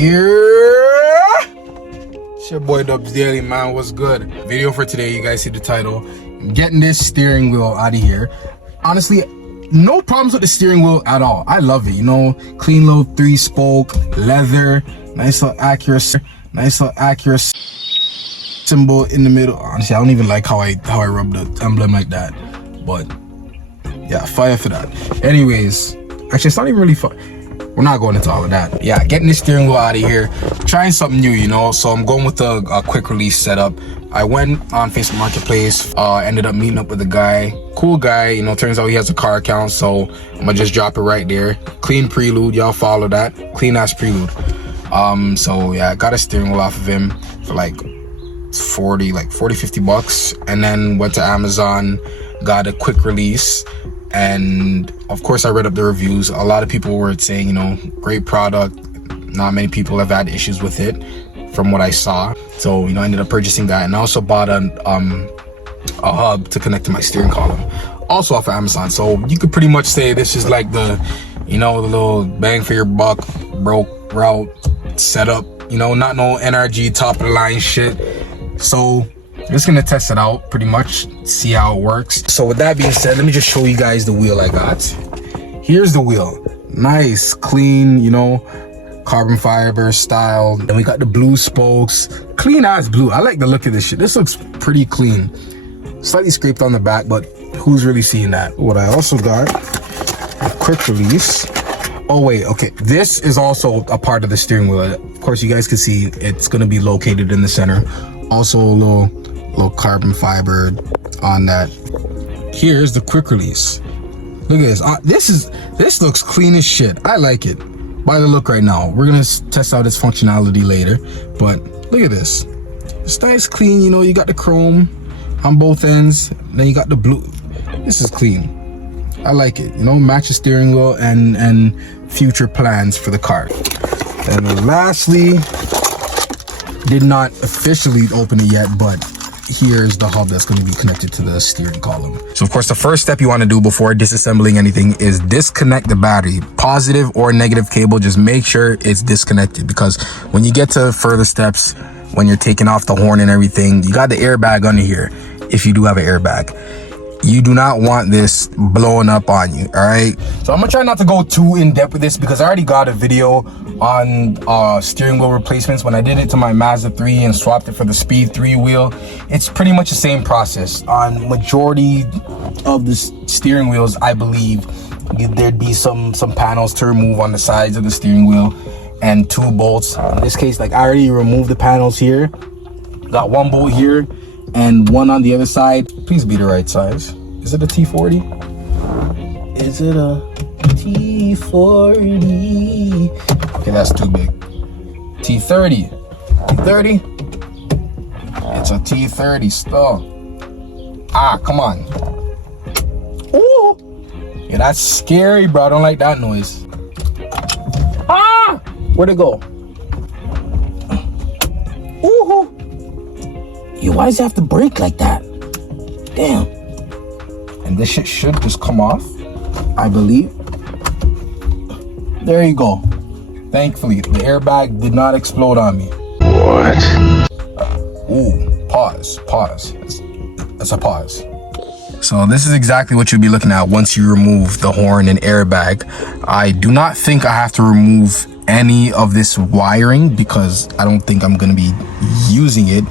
Yeah, it's your boy Dubs Daily, man. What's good? Video for today. You guys see the title. I'm getting this steering wheel out of here. Honestly, no problems with the steering wheel at all. I love it. You know, clean little 3-spoke leather, nice little accuracy, symbol in the middle. Honestly, I don't even like how I rub the emblem like that, but yeah, fire for that. Anyways, actually, it's not even really fun. We're not going into all of that. Yeah, getting the steering wheel out of here, trying something new, you know. So I'm going with a quick release setup. I went on Facebook Marketplace, ended up meeting up with a guy, cool guy, you know. Turns out he has a car account, so I'm gonna just drop it right there. Clean prelude, y'all follow that. Clean ass prelude. So yeah, I got a steering wheel off of him for like 50 bucks, and then went to Amazon, got a quick release. And of course I read up the reviews. A lot of people were saying, you know, great product. Not many people have had issues with it from what I saw. So, you know, I ended up purchasing that, and I also bought a hub to connect to my steering column, also off of Amazon. So you could pretty much say this is like the, you know, the little bang for your buck broke route setup, you know, not no NRG top of the line shit. So just gonna test it out, pretty much see how it works. So with that being said, let me just show you guys the wheel I got. Here's the wheel, nice, clean, you know, carbon fiber style. Then we got the blue spokes, clean as blue. I like the look of this shit. This looks pretty clean. Slightly scraped on the back, but who's really seeing that? What I also got, a quick release. Oh wait, okay, this is also a part of the steering wheel. Of course, you guys can see it's gonna be located in the center. Also a little carbon fiber on that. Here's the quick release. Look at this. This looks clean as shit. I like it by the look right now. We're gonna test out its functionality later, but look at this. It's nice, clean. You know, you got the chrome on both ends, then you got the blue. This is clean. I like it. You know, match the steering wheel and future plans for the car. And lastly, did not officially open it yet, but here's the hub that's going to be connected to the steering column. So of course, the first step you want to do before disassembling anything is disconnect the battery. Positive or negative cable, just make sure it's disconnected, because when you get to further steps, when you're taking off the horn and everything, you got the airbag under here. If you do have an airbag, you do not want this blowing up on you, all right? So I'm gonna try not to go too in depth with this, because I already got a video on steering wheel replacements when I did it to my Mazda 3 and swapped it for the Speed 3 wheel. It's pretty much the same process. On majority of the steering wheels, I believe there'd be some panels to remove on the sides of the steering wheel and 2 bolts. In this case, like, I already removed the panels here. Got 1 bolt here and 1 on the other side. Please be the right size. Is it a T40? Is it a T40? Okay, that's too big. T30. T30? It's a T30 still. Ah, come on. Ooh. Yeah, that's scary, bro. I don't like that noise. Ah! Where'd it go? Ooh. You, why does it have to break like that? Damn. And this shit should just come off, I believe. There you go. Thankfully, the airbag did not explode on me. What? Ooh, pause. That's a pause. So this is exactly what you'll be looking at once you remove the horn and airbag. I do not think I have to remove any of this wiring, because I don't think I'm gonna be using it.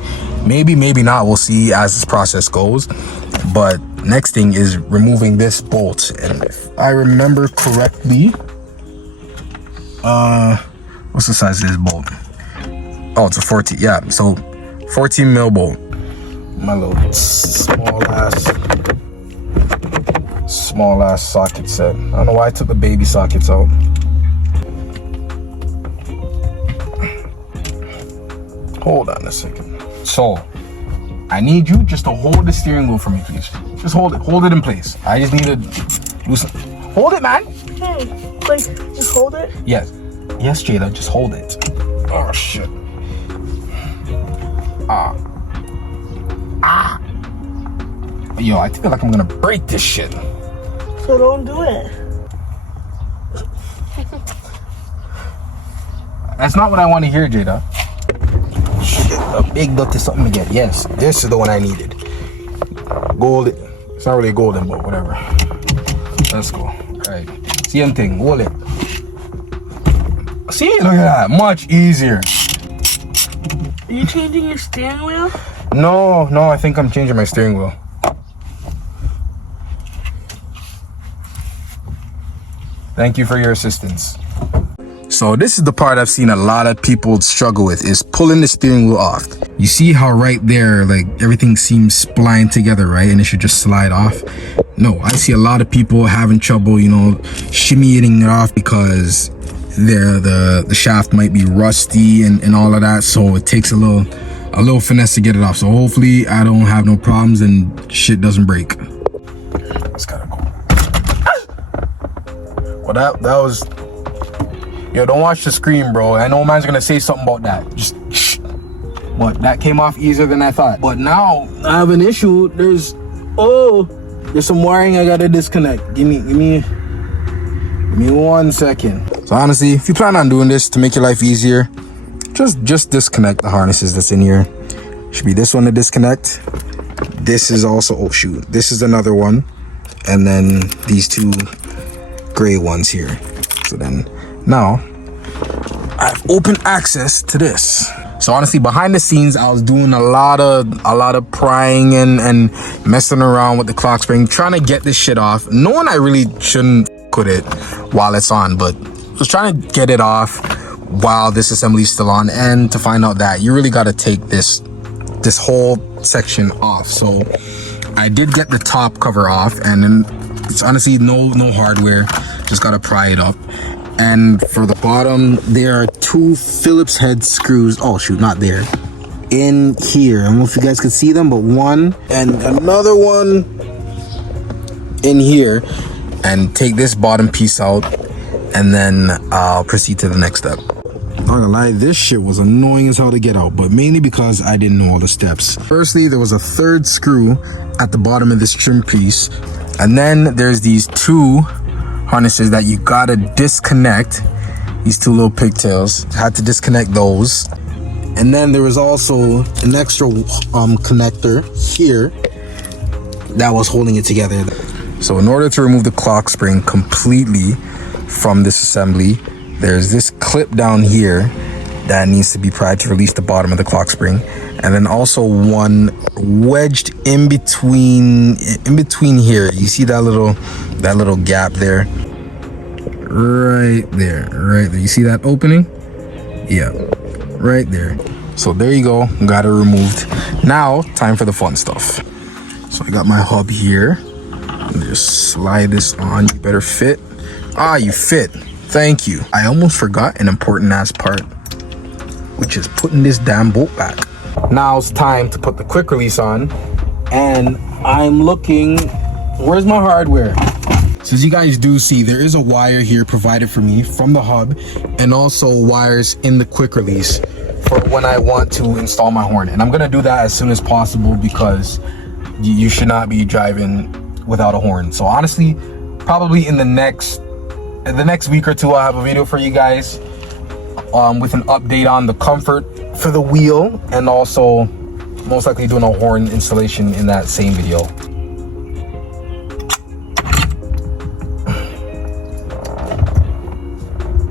Maybe not, we'll see as this process goes. But next thing is removing this bolt, and if I remember correctly, what's the size of this bolt? Oh, it's a 14, yeah, so 14 mil bolt. My little small ass socket set. I don't know why I took the baby sockets out. Hold on a second. So I need you just to hold the steering wheel for me, please. Just hold it in place. I just need to loosen. Hold it, man. Hey, like, just hold it? Yes, Jada, just hold it. Oh shit. Yo, I feel like I'm gonna break this shit. So don't do it. That's not what I want to hear, Jada. Shit, a big duck is something to get. Yes, this is the one I needed. Gold. It's not really golden, but whatever. Let's go. Alright. Same thing. Hold it. See? Look at that. Much easier. Are you changing your steering wheel? No, I think I'm changing my steering wheel. Thank you for your assistance. So this is the part I've seen a lot of people struggle with, is pulling the steering wheel off. You see how right there, like everything seems splined together, right? And it should just slide off. No, I see a lot of people having trouble, you know, shimmying it off because the shaft might be rusty and all of that. So it takes a little finesse to get it off. So hopefully I don't have no problems and shit doesn't break. It's gotta go. Well, that was... Yo, don't watch the screen, bro. I know man's gonna say something about that. Just shh. But that came off easier than I thought. But now I have an issue. There's some wiring I gotta disconnect. Give me 1 second. So honestly, if you plan on doing this to make your life easier, just disconnect the harnesses that's in here. Should be this one to disconnect. This is also, oh shoot, this is another one. And then these two gray ones here. So then now I have open access to this. So honestly, behind the scenes, I was doing a lot of prying and messing around with the clock spring, trying to get this shit off, knowing I really shouldn't put it while it's on, but I was trying to get it off while this assembly is still on, and to find out that you really got to take this whole section off. So I did get the top cover off, and then it's honestly no hardware, just gotta pry it up. And for the bottom, there are two Phillips head screws. Oh shoot, not there. In here. I don't know if you guys can see them, but one and another one in here. And take this bottom piece out, and then I'll proceed to the next step. Not gonna lie, this shit was annoying as hell to get out, but mainly because I didn't know all the steps. Firstly, there was a third screw at the bottom of this trim piece, and then there's these two harnesses that you gotta disconnect. These two little pigtails, had to disconnect those. And then there was also an extra connector here that was holding it together. So in order to remove the clock spring completely from this assembly, there's this clip down here that needs to be pried to release the bottom of the clock spring, and then also one wedged in between here. You see that little gap there? Right there. You see that opening? Yeah, right there. So there you go, got it removed. Now, time for the fun stuff. So I got my hub here. Just slide this on. You better fit. Ah, you fit. Thank you. I almost forgot an important ass part, which is putting this damn bolt back. Now it's time to put the quick release on, and I'm looking, where's my hardware? So as you guys do see, there is a wire here provided for me from the hub, and also wires in the quick release for when I want to install my horn. And I'm gonna do that as soon as possible, because you should not be driving without a horn. So honestly, probably in the next week or two, I'll have a video for you guys with an update on the comfort for the wheel, and also most likely doing a horn installation in that same video.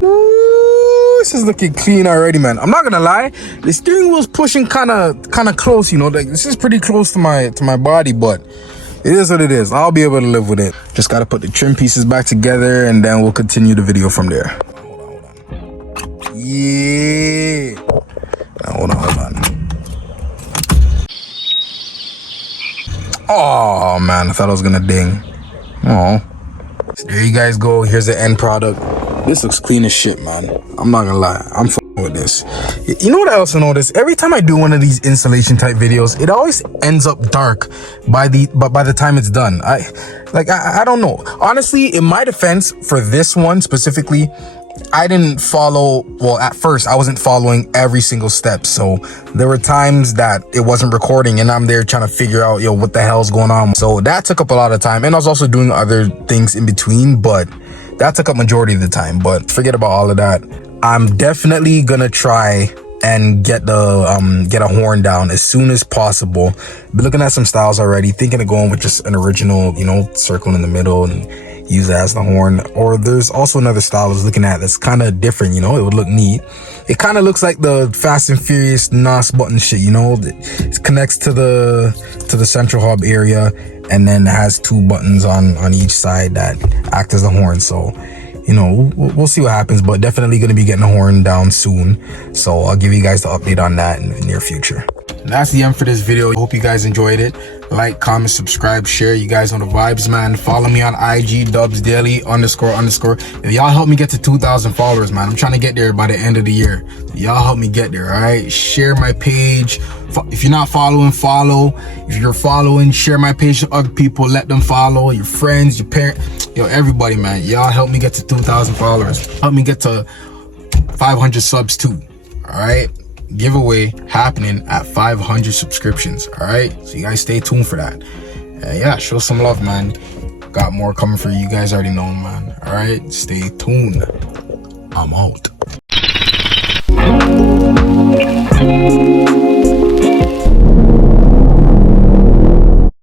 Ooh, this is looking clean already, man. I'm not gonna lie, the steering wheel's pushing kind of close, you know, like this is pretty close to my body, but it is what it is. I'll be able to live with it. Just gotta put the trim pieces back together, and then we'll continue the video from there. Hold on. Yeah. Now, hold on. Oh man, I thought I was gonna ding. Oh. So there you guys go. Here's the end product. This looks clean as shit, man. I'm not gonna lie. I'm f***ing with this. You know what I also noticed? Every time I do one of these installation type videos, it always ends up dark by the time it's done. I don't know. Honestly, in my defense, for this one specifically, I didn't follow, well, at first I wasn't following every single step. So there were times that it wasn't recording, and I'm there trying to figure out, what the hell's going on. So that took up a lot of time, and I was also doing other things in between, but that took up majority of the time. But forget about all of that. I'm definitely gonna try and get a horn down as soon as possible. Been looking at some styles already, thinking of going with just an original, you know, circle in the middle and use it as the horn. Or there's also another style I was looking at that's kind of different, you know, it would look neat. It kind of looks like the Fast and Furious NOS button shit, you know. It connects to the central hub area, and then it has 2 buttons on each side that act as a horn. So, you know, we'll see what happens, but definitely going to be getting a horn down soon. So I'll give you guys the update on that in the near future. That's the end for this video. Hope you guys enjoyed it. Like, comment, subscribe, share. You guys know the vibes, man. Follow me on IG, dubsdaily__. If y'all help me get to 2,000 followers, man, I'm trying to get there by the end of the year. Y'all help me get there, all right? Share my page. If you're not following, follow. If you're following, share my page to other people. Let them follow. Your friends, your parents, yo, everybody, man. Y'all help me get to 2,000 followers. Help me get to 500 subs too, all right? Giveaway happening at 500 subscriptions. All right, so you guys stay tuned for that. Yeah, show some love, man. Got more coming for you. You guys already know, man. All right, stay tuned. I'm out.